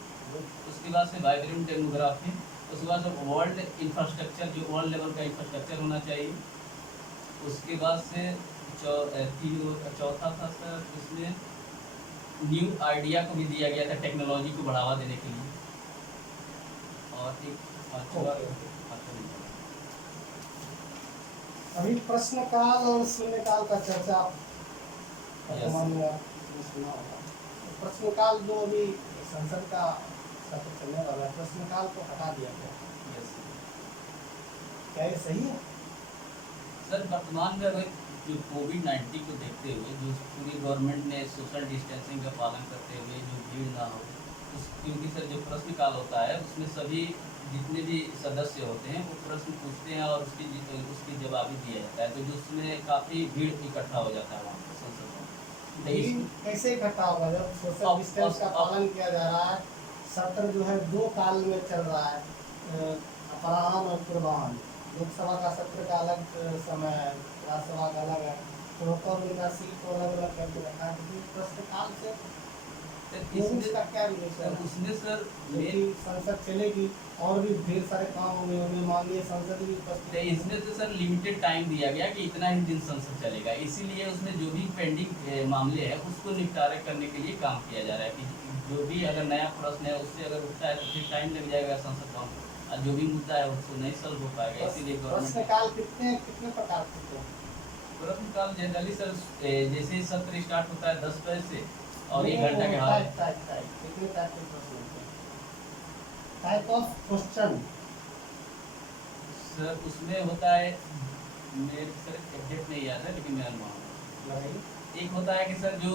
उसके बाद से वाइब्रेंट डेमोग्राफी, उसके बाद से वर्ल्ड इंफ्रास्ट्रक्चर, जो वर्ल्ड लेवल का इंफ्रास्ट्रक्चर होना चाहिए। उसके बाद से चौथा था सर, उसमें न्यू आइडिया को भी दिया गया था, टेक्नोलॉजी को बढ़ावा देने के लिए। और एक पांचवा, अभी प्रश्नकाल और शून्यकाल का चर्चा आप Yes. वर्तमान में आपने सुना होगा। तो प्रश्नकाल जो अभी संसद का सत्र चलने वाला है, प्रश्नकाल को हटा दिया गया। यस क्या ये सही है? सर, वर्तमान में अगर जो कोविड-19 को देखते हुए जो पूरी गवर्नमेंट ने सोशल डिस्टेंसिंग का पालन करते हुए जो भीड़ ना हो, क्योंकि सर जो प्रश्नकाल होता है उसमें सभी जितने भी सदस्य होते हैं वो प्रश्न पूछते हैं और उसकी जवाब दिया जाता है, तो जो उसमें काफ़ी भीड़ इकट्ठा हो जाता है वहाँ पर संसद में। तो लेकिन कैसे इकट्ठा होगा जब सोशल अब- डिस्टेंस का अब- पालन किया जा रहा है? सत्र जो है 2 काल में चल रहा है, अपराह्न और पूर्वाह्न। लोकसभा का सत्र का अलग समय है, राज्यसभा का अलग है, तो उनका सीट को अलग अलग करके रखा है। लेकिन प्रश्नकाल से इसमें इसका क्या रिलेशन है? उसमें सर क्योंकि संसद चलेगी और भी ढेर सारे काम होंगे, माननीय संसद भी तो उपस्थित इसमें तो सर लिमिटेड टाइम दिया गया कि इतना ही दिन संसद चलेगा, इसीलिए उसमें जो भी पेंडिंग मामले हैं उसको निपटारे करने के लिए काम किया जा रहा है कि जो भी अगर नया प्रश्न है उससे अगर उठता है तो फिर टाइम लग जाएगा संसद भवन को, और जो भी मुद्दा है उसको नहीं सॉल्व हो पाएगा, इसीलिए गवर्नमेंट। प्रश्नकाल कितने प्रकार के होते हैं? प्रश्नकाल जनरली सर जैसे ही सत्र स्टार्ट होता है 10 बजे से और 1 घंटा के बाद कितने टाइप के प्रश्न होते हैं? टाइप ऑफ क्वेश्चन सर उसमें होता है, मेरे सर एग्जैक्ट नहीं याद है लेकिन मैं अनुमान, बताइए। एक होता है कि सर जो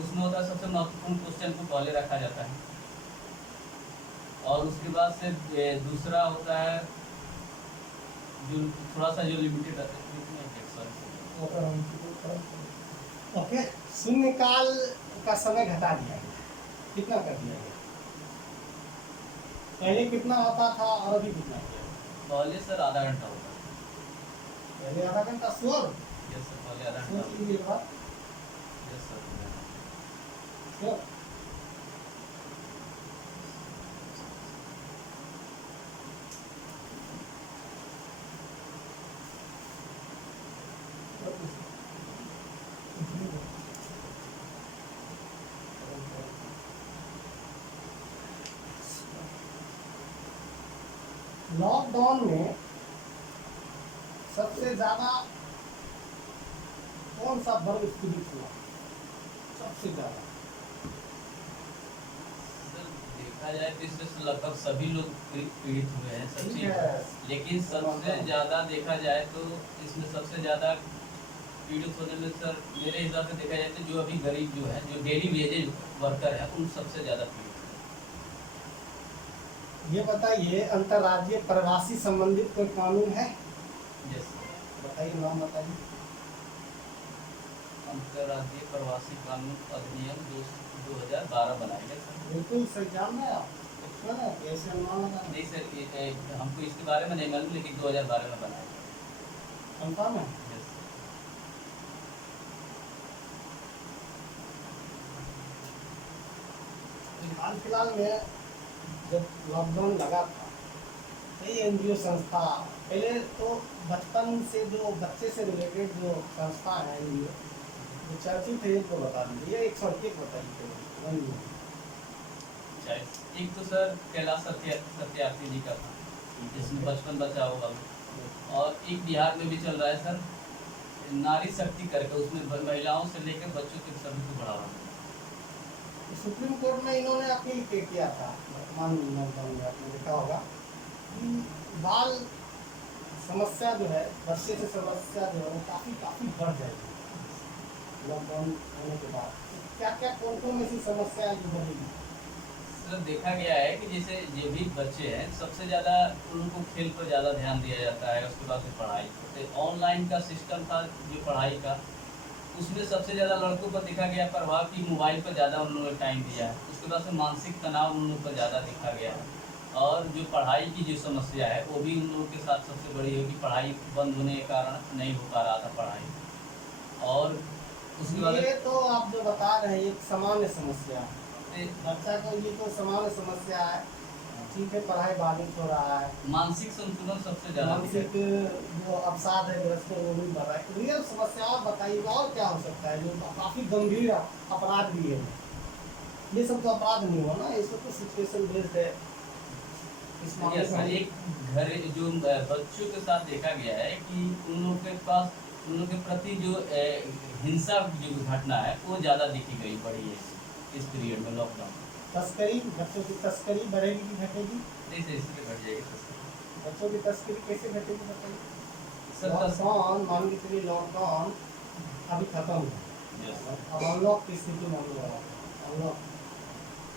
उसमें होता है सबसे महत्वपूर्ण क्वेश्चन को पहले रखा जाता है, और उसके बाद से दूसरा होता है जो थोड़ा सा जो लिमिटेड रहता है। ओके, शून्यकाल का समय घटा दिया गया, कितना कर दिया गया? पहले कितना होता था और अभी कितना किया गया? पहले सर आधा घंटा होता है। पहले आधा घंटा श्योर? यस सर, पहले आधा सोच घंटा। लीजिए एक बार, यस सर। श्योर? लॉकडाउन में सबसे ज्यादा कौन सा वर्ग पीड़ित हुआ? सबसे ज्यादा सर देखा जाए तो इससे लगभग सभी लोग पीड़ित हुए हैं ठीक सबसे, है। लेकिन सबसे ज़्यादा देखा जाए तो इसमें सबसे ज़्यादा पीड़ित होने में सर मेरे हिसाब से देखा जाए तो जो अभी गरीब जो है, जो डेली वेजेज वर्कर है, उन सबसे ज़्यादा पीड़ित ये बताइए, अंतर्राज्यीय प्रवासी संबंधित कोई कानून है? है। यस सर, बताइए, नाम बताइए। अंतर्राज्यीय प्रवासी कानून अधिनियम 2012 बनाया गया सर। बिल्कुल सही जान रहे हैं आप, एक्सपर्ट हैं, कैसे अनुमान लगा नहीं सर, हमको इसके बारे में नहीं मालूम, लेकिन 2012 में बनाया गया। कंफर्म है? Yes sir. हाल फिलहाल में जब लॉकडाउन लगा था, कई एनजीओ संस्था, पहले तो बचपन से जो बच्चे से रिलेटेड जो संस्था है एनजीओ जो चर्चित है, एक तो बता दीजिए, एक बताइए। अच्छा, एक तो सर कैलाश सत्यार्थी जी का था, जिसमें बचपन बचाओ वाला, और एक बिहार में भी चल रहा है सर, नारी शक्ति करके, उसमें महिलाओं से लेकर बच्चों तक सभी को बढ़ावा देना। सुप्रीम कोर्ट में इन्होंने अपील किया था वर्तमान लॉकडाउन में, आपने देखा होगा कि बाल समस्या जो है, बच्चे से समस्या जो है वो काफ़ी बढ़ जाएगी लॉकडाउन होने के बाद। क्या क्या कौन ऐसी समस्या जो बढ़ेगी? सर देखा गया है कि जैसे जो भी बच्चे हैं सबसे ज़्यादा उनको खेल पर ज़्यादा ध्यान दिया जाता है, उसके बाद फिर पढ़ाई। तो ऑनलाइन का सिस्टम था जो पढ़ाई का, उसमें सबसे ज़्यादा लड़कों पर देखा गया प्रभाव कि मोबाइल पर ज़्यादा उन लोगों ने टाइम दिया है। उसके बाद से मानसिक तनाव उन लोगों पर ज़्यादा देखा गया है। और जो पढ़ाई की जो समस्या है वो भी उन लोगों के साथ सबसे बड़ी है कि पढ़ाई बंद होने के कारण नहीं हो पा रहा था पढ़ाई। और उसके बाद ये तो आप जो बता रहे हैं एक सामान्य समस्या है, बच्चा को ये तो सामान्य समस्या है। ठीक है, पढ़ाई बाधित हो रहा है, मानसिक संतुलन सबसे ज़्यादा मानसिक जो अवसाद है ग्रस्त है वो भी बढ़ रहा है। रियल समस्या और बताइए और क्या हो सकता है जो काफी गंभीर अपराध भी है। ये सब तो अपराध नहीं हुआ ना, ये सब तो सिचुएशन बेस्ड है। इस मामले यस, में एक घर जो बच्चों के साथ देखा गया है कि उन लोगों के पास उन लोगों के प्रति जो हिंसा की जो घटना है वो ज़्यादा देखी गई बढ़ी है इस पीरियड में लॉकडाउन। तस्करी, बच्चों की तस्करी बढ़ेगी कि घटेगी? जैसे इससे घट जाएगी तस्करी। बच्चों की तस्करी कैसे घटेगी बताइए? सर लॉकडाउन मान के चलिए, लॉकडाउन अभी खत्म है, यस, अब अनलॉक की स्थिति में हम लोग आ गए। अनलॉक,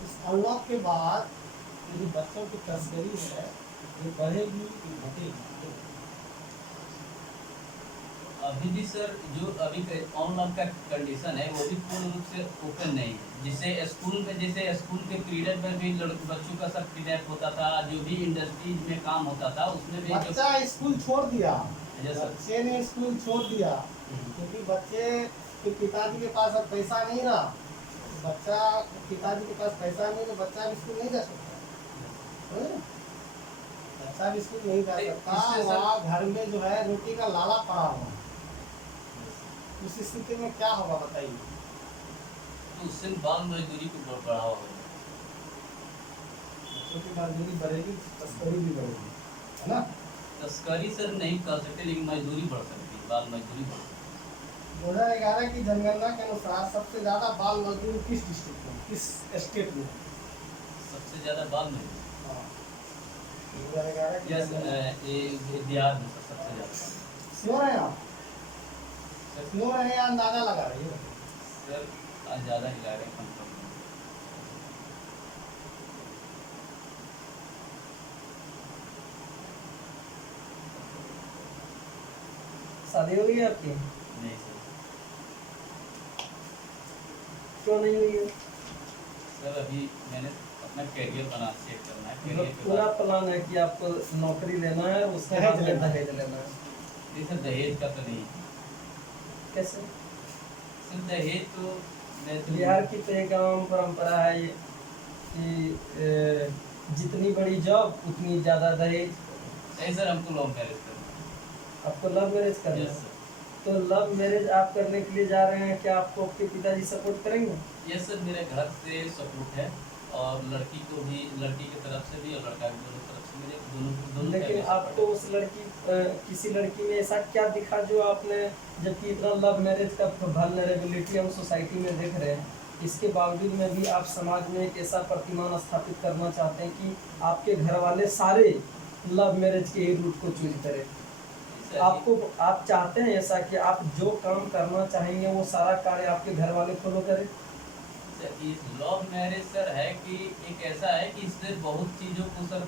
इस अनलॉक के बाद ये जो बच्चों की तस्करी है ये बढ़ेगी कि घटेगी? अभी भी सर जो अभी ऑनलाइन का कंडीशन है वो भी पूर्ण रूप से ओपन नहीं है। जैसे स्कूल के पीरियड में भी बच्चों का सब किडनैप होता था, जो भी इंडस्ट्रीज में काम होता था उसमें भी बच्चा स्कूल छोड़ दिया, Yes, sir. बच्चे ने स्कूल छोड़ दिया क्योंकि बच्चे के पिताजी के पास अब पैसा नहीं रहा। बच्चा पिताजी के पास पैसा नहीं तो बच्चा भी स्कूल नहीं जा सकता। बच्चा भी स्कूल नहीं जा सकता, इससे सर- वहाँ घर में जो है रोटी का लाला पड़ा हुआ है। उस स्थिति में क्या होगा बताइए? तो उससे बाल मजदूरी को बढ़ावा होगा। बच्चों की मजदूरी बढ़ेगी, तस्करी भी बढ़ेगी, है ना? तस्करी सर नहीं कर सकते लेकिन मजदूरी बढ़ सकती है, बाल मजदूरी बढ़ सकती 2011 की जनगणना के अनुसार सबसे ज्यादा बाल मजदूरी किस डिस्ट्रिक्ट में, किस स्टेट में? है। सबसे ज़्यादा बाल मजदूरी 2011 की यस, जनगणना। ये बिहार में सर सबसे ज़्यादा। श्योर है आप? सर श्योर है या अंदाजा लगा रही है? सर आज ज़्यादा ही ला रहे हैं कंफर्म। शादी हो गई है आपकी? नहीं सर, क्यों नहीं हुई है? सर अभी मैंने अपना करियर बना चेक करना है, मतलब करियर के पूरा बाद प्लान है कि आपको नौकरी लेना है, उसके दहेज बाद में लेना है। दहेज लेना है। नहीं सर दहेज का तो नहीं। कैसे? सर दहेज तो मैं तो बिहार की तो एक आम परंपरा है ये कि जितनी बड़ी जॉब उतनी ज़्यादा दहेज। नहीं सर, हमको लव मैरिज करना आपको लव मैरिज है। करना यस है, सर, तो लव मैरिज आप करने के लिए जा रहे हैं, क्या आपको आपके पिताजी सपोर्ट करेंगे? यस सर, मेरे घर से सपोर्ट है और लड़की को भी, लड़की की तरफ से भी और लड़का की दोनों तरफ से, मेरे दोनों लेकिन family आपको support उस लड़की किसी लड़की में ऐसा क्या दिखा जो आपने, जबकि इतना लव मैरिज का वल्नरेबिलिटी हम सोसाइटी में देख रहे हैं, इसके बावजूद में भी आप समाज में एक ऐसा प्रतिमान स्थापित करना चाहते हैं कि आपके घर वाले सारे लव मैरिज के ही रूट को चूज करें। है। सर, आपको, आप चाहते हैं ऐसा कि आप जो काम करना चाहेंगे वो सारा कार्य आपके घर वाले फॉलो करें? सर ये लव मैरिज सर है कि एक ऐसा है कि इससे बहुत चीज़ों को सर,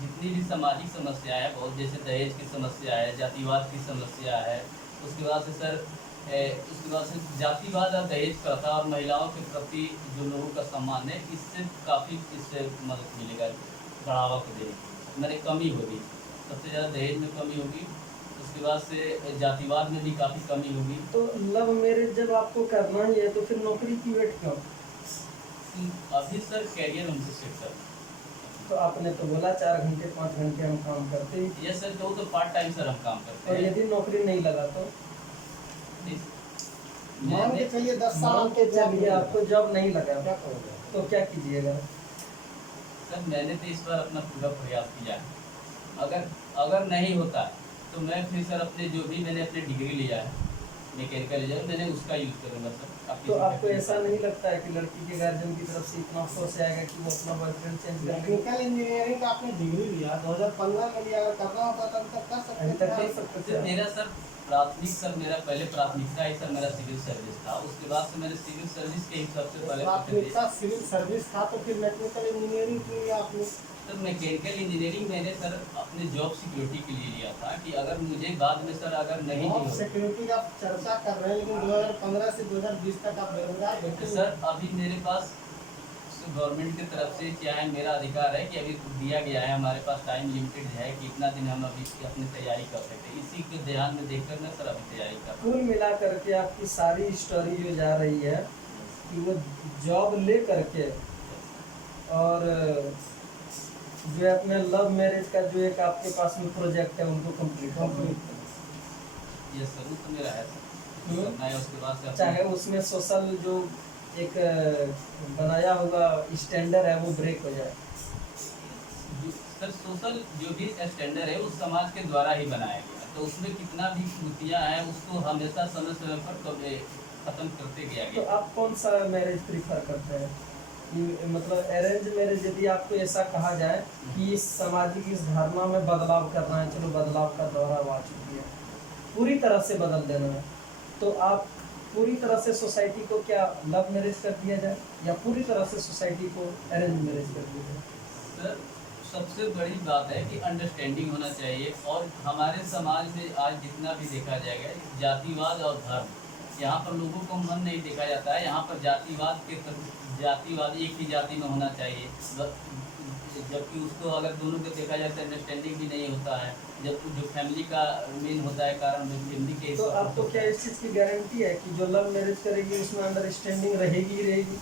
जितनी भी सामाजिक समस्या है बहुत, जैसे दहेज की समस्या है, जातिवाद की समस्या है, उसके बाद से सर उसके बाद से जातिवाद और दहेज प्रथा और महिलाओं के प्रति जो लोगों का सम्मान है, इससे काफ़ी इससे मदद मिलेगा, बढ़ावा को देगी, मैंने कमी होगी, सबसे ज़्यादा दहेज में कमी होगी, उसके बाद से जातिवाद में भी काफ़ी कमी होगी। तो लव मैरिज जब आपको करना ही है तो फिर नौकरी की वेट क्यों? अभी सर कैरियर हमसे सेट सर। तो आपने तो बोला 4 घंटे 5 घंटे हम काम करते हैं, यस सर, तो पार्ट टाइम सर हम काम करते और हैं। यदि नौकरी नहीं लगा तो मान के चलिए 10 साल मान के चलिए आपको जॉब नहीं लगा क्या करोगे? तो क्या कीजिएगा? सर मैंने तो इस बार अपना पूरा प्रयास किया है, अगर नहीं होता तो मैं फिर सर अपने जो भी मैंने अपने डिग्री लिया है मैकेनिकल इंजीनियर, मैंने उसका यूज़ करूँगा सर। तो आपको ऐसा नहीं लगता है कि लड़की के गार्जियन की तरफ से इतना फोर्स आएगा कि वो अपना बॉयफ्रेंड चेंज कर लेंगे? टेक्निकल इंजीनियरिंग का आपने डिग्री लिया 2015 में लिया, अगर करना होता तब तक कर अभी तक सकते नहीं थे। सकते सर थे। मेरा सर प्राथमिक सर मेरा पहले प्राथमिकता ही सर मेरा सिविल सर्विस था, उसके बाद से मैंने सिविल सर्विस के ही सबसे पहले प्राथमिकता सिविल सर्विस था, तो फिर मैकेनिकल इंजीनियरिंग क्यों लिया आपने? सर मैकेनिकल इंजीनियरिंग मैंने सर अपने जॉब सिक्योरिटी के लिए लिया था कि अगर मुझे बाद में सर अगर नहीं जॉब भी हो सिक्योरिटी का चर्चा कर रहे हैं, लेकिन 2015 से 2020 तक आप बेरोजगार तो बैठे सर अभी मेरे पास गवर्नमेंट की तरफ से चाहे मेरा अधिकार है कि अभी दिया गया है, हमारे पास टाइम लिमिटेड है कि इतना दिन हम अभी अपनी तैयारी कर सकते हैं, इसी को ध्यान में देखकर मैं सर अभी तैयारी कर रहा हूँ। कुल मिला करके आपकी सारी स्टोरी जो जा रही है कि वो जॉब ले करके और जो है अपने लव मैरिज का जो एक आपके पास में प्रोजेक्ट है उनको कंप्लीट ये सर वो तो मेरा है सर करना है, उसके बाद से चाहे उसमें सोशल जो एक बनाया हुआ स्टैंडर्ड है वो ब्रेक हो जाए। सर सोशल जो भी स्टैंडर्ड है उस समाज के द्वारा ही बनाया गया, तो उसमें कितना भी त्रुटियां हैं उसको हमेशा समय समय पर खत्म करते गया तो गया। आप कौन सा मैरिज प्रीफर करते हैं? मतलब अरेंज मैरिज यदि आपको ऐसा कहा जाए कि इस सामाजिक इस धारणा में बदलाव करना है, चलो बदलाव का दौरा आ चुकी है, पूरी तरह से बदल देना है, तो आप पूरी तरह से सोसाइटी को क्या लव मैरिज कर दिया जाए या पूरी तरह से सोसाइटी को अरेंज मैरिज कर दिया जाए? सर सबसे बड़ी बात है कि अंडरस्टैंडिंग होना चाहिए, और हमारे समाज में आज जितना भी देखा जाएगा जातिवाद और धर्म, यहाँ पर लोगों को मन नहीं देखा जाता है, यहाँ पर जातिवाद एक ही जाति में होना चाहिए, जबकि उसको अगर दोनों को देखा जाए तो अंडरस्टैंडिंग भी नहीं होता है, जब जो फैमिली का मेन होता है कारण जो फैमिली के तो आपको क्या इस चीज़ की गारंटी है कि जो लव मैरिज करेगी उसमें अंडरस्टैंडिंग रहेगी ही रहेगी?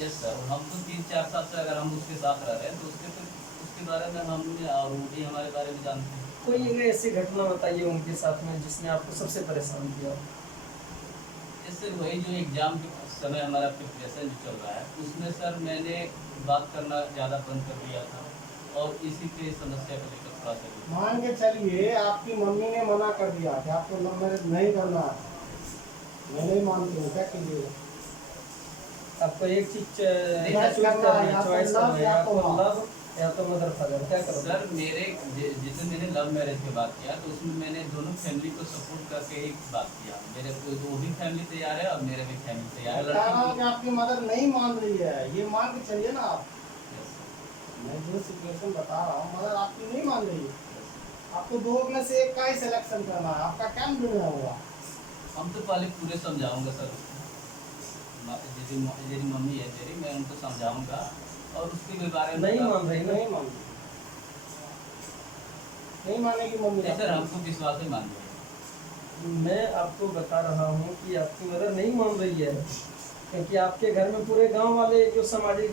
यस सर, हम तो 3-4 साल से अगर हम उसके साथ रह रहे हैं तो उसके बारे में हम और वो भी हमारे बारे में जानते हैं। कोई एक ऐसी घटना बताइए उनके साथ में जिसने आपको सबसे परेशान किया। जैसे वही जो एग्ज़ाम के समय हमारा प्रिपरेशन जो चल रहा है उसमें सर मैंने बात करना ज़्यादा बंद कर दिया था, और इसी के समस्या को लेकर थोड़ा सा मान के चलिए आपकी मम्मी ने मना कर दिया कि आपको लव मैरिज नहीं करना है, मैं नहीं मानती हूँ, क्या कीजिएगा? आपको एक चीज Choice चूज करना है, करनी या तो चॉइस love करना है, या या तो तो mom। लव या तो मदर फादर, क्या करो? सर मेरे जैसे मैंने लव मैरिज की बात किया तो उसमें मैंने दोनों फैमिली को सपोर्ट करके ही बात किया, मेरे वो भी फैमिली तैयार है और मेरे भी फैमिली तैयार है। बता रहा हूँ कि आपकी मदर नहीं मान रही है, ये मान के चलिए ना आप। मैं जो सिचुएशन बता रहा हूँ, मदर आपकी नहीं मान रही है, आपको दो में से एक का ही सिलेक्शन करना है, आपका क्या निर्णय होगा? हम तो पहले पूरे समझाऊंगा सर उसको, मेरी मम्मी है मेरी, मैं उनको समझाऊंगा और उसके भी बारे में नहीं मान रही, नहीं मान रही, नहीं मानेगी मम्मी। नहीं सर, हमको विश्वास ही मान लिया। मैं आपको बता रहा हूँ कि आपकी मदर नहीं मान रही है, क्योंकि आपके घर में पूरे गांव वाले जो सामाजिक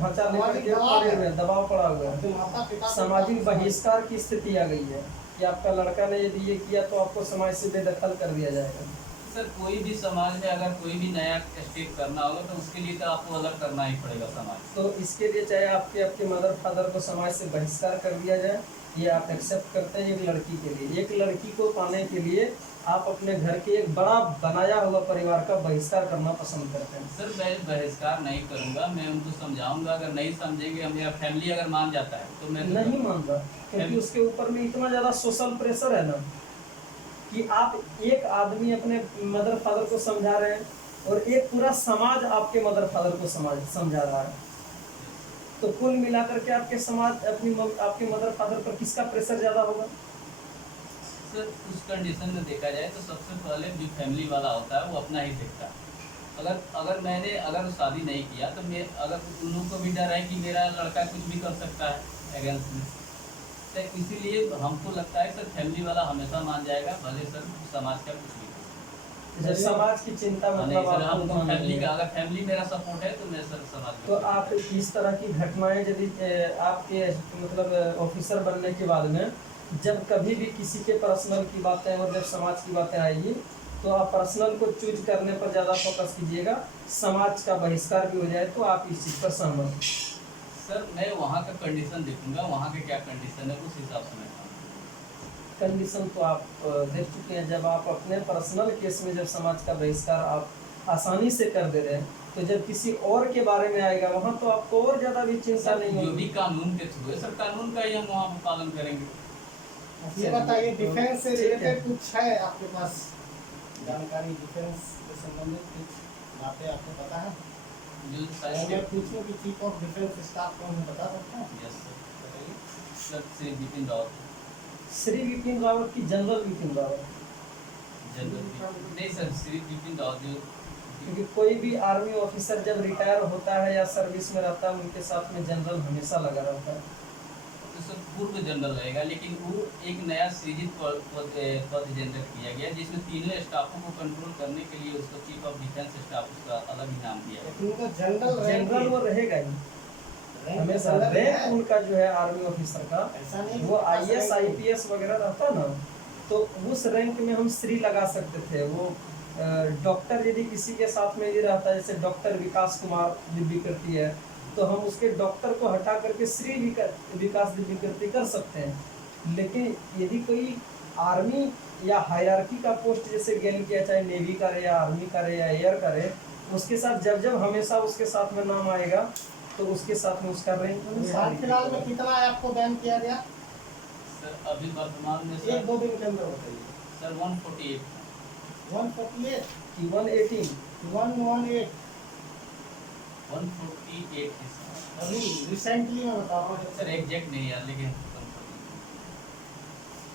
ढांचा लेकर के पड़े हुए हैं, दबाव पड़ा हुआ है, माता पिता सामाजिक बहिष्कार की स्थिति आ गई है कि आपका लड़का ने यदि ये किया तो आपको समाज से बेदखल कर दिया जाएगा। सर कोई भी समाज में अगर कोई भी नया स्टेप करना होगा तो उसके लिए तो आपको अलग करना ही पड़ेगा समाज। तो इसके लिए चाहे आपके मदर फादर को समाज से बहिष्कार कर दिया जाए, ये आप एक्सेप्ट करते हैं एक लड़की के लिए? एक लड़की को पाने के लिए आप अपने घर के एक बड़ा बनाया हुआ परिवार का बहिष्कार करना पसंद करते हैं? सर मैं बहिष्कार नहीं करूंगा, मैं उनको समझाऊंगा, अगर नहीं समझेंगे, मेरा फैमिली अगर मान जाता है तो मैं नहीं मानता, क्योंकि उसके ऊपर में इतना ज़्यादा सोशल प्रेशर है ना कि आप एक आदमी अपने मदर फादर को समझा रहे हैं और एक पूरा समाज आपके मदर फादर को समझा रहा है, तो कुल मिलाकर के आपके समाज आपके मदर फादर पर किसका प्रेशर ज़्यादा होगा? सर उस कंडीशन में देखा जाए तो सबसे पहले जो फैमिली वाला होता है वो अपना ही देखता है। अगर मैंने शादी नहीं किया तो मैं अगर उन लोगों को भी डर है कि मेरा लड़का कुछ भी कर सकता है अगेंस्ट में, तो इसीलिए हमको लगता है सर फैमिली वाला हमेशा मान जाएगा, भले सर समाज का कुछ भी। जब समाज की चिंता मतलब सर आपको हमको मान फैमिली रही का, है, अगर फैमिली मेरा सपोर्ट है तो मैं सर समाज तो का। आप इस तरह की घटनाएं यदि आपके मतलब ऑफिसर बनने के बाद में जब कभी भी किसी के पर्सनल की बातें और जब समाज की बातें आएगी तो आप पर्सनल को चूज करने पर ज़्यादा फोकस कीजिएगा, समाज का बहिष्कार भी हो जाए तो आप इस चीज़ पर सहमत? सर मैं वहाँ का कंडीशन देखूंगा, वहाँ के क्या कंडीशन है उस हिसाब से मैं कंडीशन तो आप देख चुके हैं। जब आप अपने पर्सनल केस में जब समाज का बहिष्कार आप आसानी से कर दे रहे हैं, तो जब किसी और के बारे में आएगा वहाँ तो आपको और ज़्यादा भी चिंता सर नहीं जो होगी। भी कानून के थ्रू है सर कानून का ही हम वहाँ पर पालन करेंगे। ये बताइए डिफेंस से ठीक है। रिलेटेड कुछ है आपके पास जानकारी, डिफेंस से संबंधित कुछ बातें आपको पता है? जो अगर मैं पूछूं कि चीफ ऑफ डिफेंस स्टाफ कौन है, बता सकते हैं? यस सर, बताइए। सर श्री बिपिन रावत श्री बिपिन रावत की जनरल बिपिन रावत? जनरल नहीं सर, श्री बिपिन रावत जो क्योंकि कोई भी आर्मी ऑफिसर जब रिटायर होता है या सर्विस में रहता है उनके साथ में जनरल हमेशा लगा रहता है। तो सर पूर्व जनरल रहेगा, लेकिन वो एक नया सृजित पद जनरेट किया गया जिसमें तीनों स्टाफों को कंट्रोल करने के लिए उसको चीफ ऑफ डिफेंस स्टाफ उसका अलग ही नाम दिया गया। लेकिन उनका जनरल जनरल वो रहेगा ही हमेशा। रैंक उनका जो है आर्मी ऑफिसर का, ऐसा नहीं वो IAS IPS वगैरह रहता ना, तो उस रैंक में हम श्री लगा सकते थे। वो डॉक्टर यदि किसी के साथ में यदि रहता है, जैसे डॉक्टर विकास कुमार दिव्य कृति है, तो हम उसके डॉक्टर को हटा करके श्री विकास दिव्य कृति कर सकते हैं। लेकिन यदि कोई आर्मी या हायरार्की का पोस्ट जैसे गेन किया, चाहे नेवी का रहे या आर्मी का रहे या एयर का रहे, उसके साथ जब हमेशा उसके साथ में नाम आएगा तो उसके साथ में उसका रैंक हाल फिलहाल में कितना आपको बैन किया गया? सर अभी वर्तमान में एक सर दो दिन के अंदर बताइए। सर 148 148 कि 118 118 148 है सर। अभी रिसेंटली मैं बता रहा हूँ सर एग्जैक्ट नहीं यार, लेकिन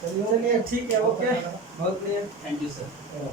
चलिए ठीक है, ओके, बहुत बढ़िया। Thank you sir. चलो।